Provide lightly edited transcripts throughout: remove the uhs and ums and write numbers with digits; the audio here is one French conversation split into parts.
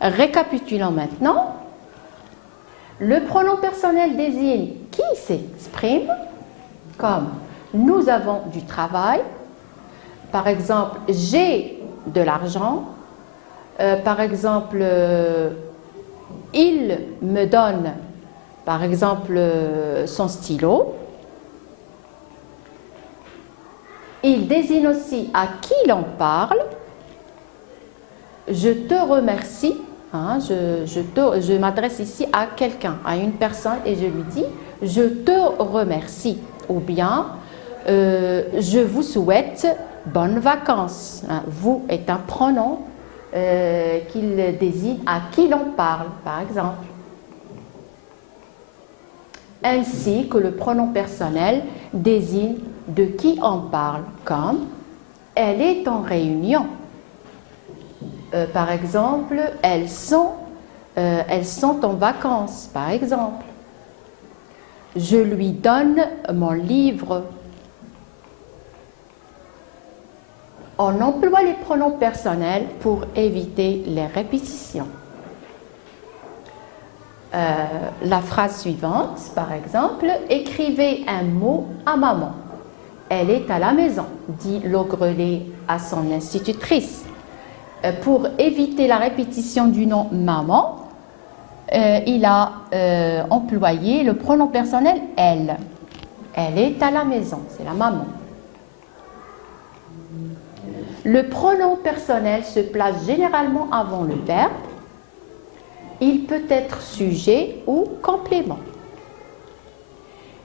Récapitulons maintenant. Le pronom personnel désigne qui s'exprime, comme nous avons du travail, par exemple j'ai de l'argent, par exemple il me donne par exemple son stylo. Il désigne aussi à qui l'on parle. Je te remercie. Je m'adresse ici à quelqu'un, à une personne, et je lui dis « je te remercie » ou bien je vous souhaite bonnes vacances ». Vous est un pronom qu'il désigne à qui l'on parle, par exemple. Ainsi que le pronom personnel désigne de qui on parle, comme « elle est en réunion ». Par exemple, elles sont en vacances, par exemple. Je lui donne mon livre. On emploie les pronoms personnels pour éviter les répétitions. La phrase suivante, par exemple, écrivez un mot à maman. Elle est à la maison, dit l'ogrelet à son institutrice. Pour éviter la répétition du nom maman, il a employé le pronom personnel elle. Elle est à la maison, c'est la maman. Le pronom personnel se place généralement avant le verbe. Il peut être sujet ou complément.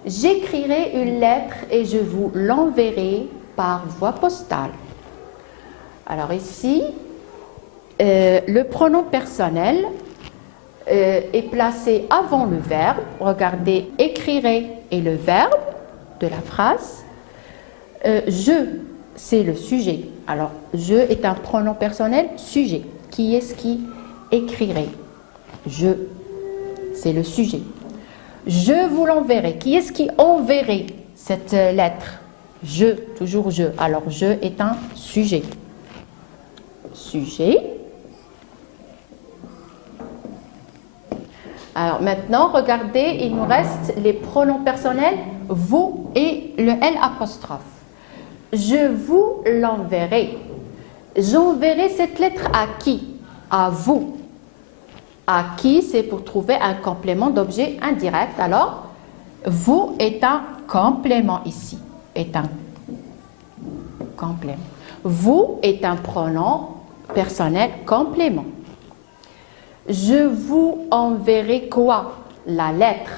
J'écrirai une lettre et je vous l'enverrai par voie postale. Alors ici, le pronom personnel est placé avant le verbe. Regardez, écrirai est le verbe de la phrase. Je, c'est le sujet. Alors, je est un pronom personnel sujet. Qui est-ce qui écrirait? Je, c'est le sujet. Je vous l'enverrai. Qui est-ce qui enverrait cette lettre? Je, toujours je. Alors, je est un sujet. Sujet. Alors maintenant, regardez, il nous reste les pronoms personnels vous et le L apostrophe. Je vous l'enverrai. J'enverrai cette lettre à qui? À vous. À qui, c'est pour trouver un complément d'objet indirect. Alors, vous est un complément ici. Est un complément. Vous est un pronom personnel complément. Je vous enverrai quoi? La lettre.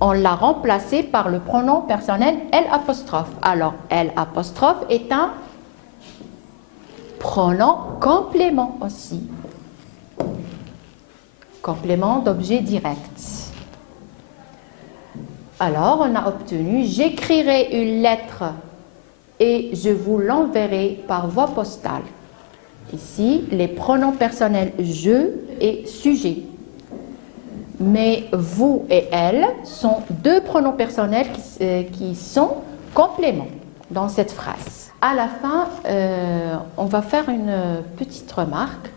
On l'a remplacé par le pronom personnel L apostrophe. Alors, L apostrophe est un pronom complément aussi. Complément d'objet direct. Alors, on a obtenu j'écrirai une lettre et je vous l'enverrai par voie postale. Ici, les pronoms personnels je et sujet. Mais vous et elle sont deux pronoms personnels qui sont compléments dans cette phrase. À la fin, on va faire une petite remarque.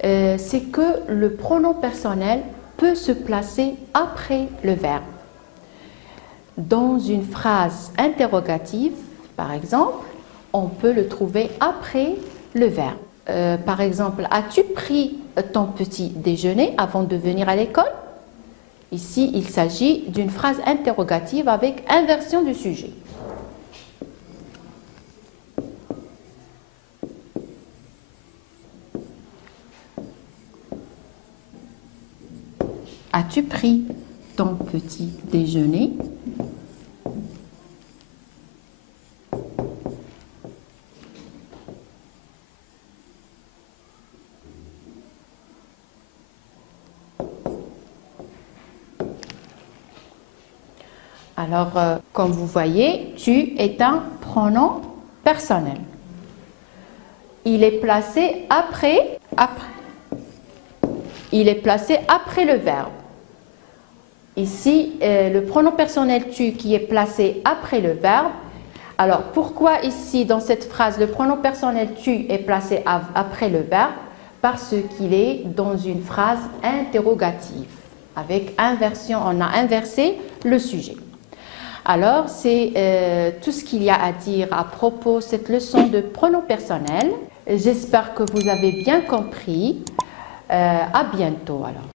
C'est que le pronom personnel peut se placer après le verbe. Dans une phrase interrogative, par exemple, on peut le trouver après le verbe. Par exemple, as-tu pris ton petit déjeuner avant de venir à l'école? Ici, il s'agit d'une phrase interrogative avec inversion du sujet. As-tu pris ton petit déjeuner? Alors, comme vous voyez, tu est un pronom personnel. Il est placé après le verbe. Ici, le pronom personnel tu qui est placé après le verbe Alors, pourquoi ici, dans cette phrase, le pronom personnel tu est placé après le verbe? Parce qu'il est dans une phrase interrogative. Avec inversion, on a inversé le sujet. Alors, c'est tout ce qu'il y a à dire à propos de cette leçon de pronom personnel. J'espère que vous avez bien compris. À bientôt alors.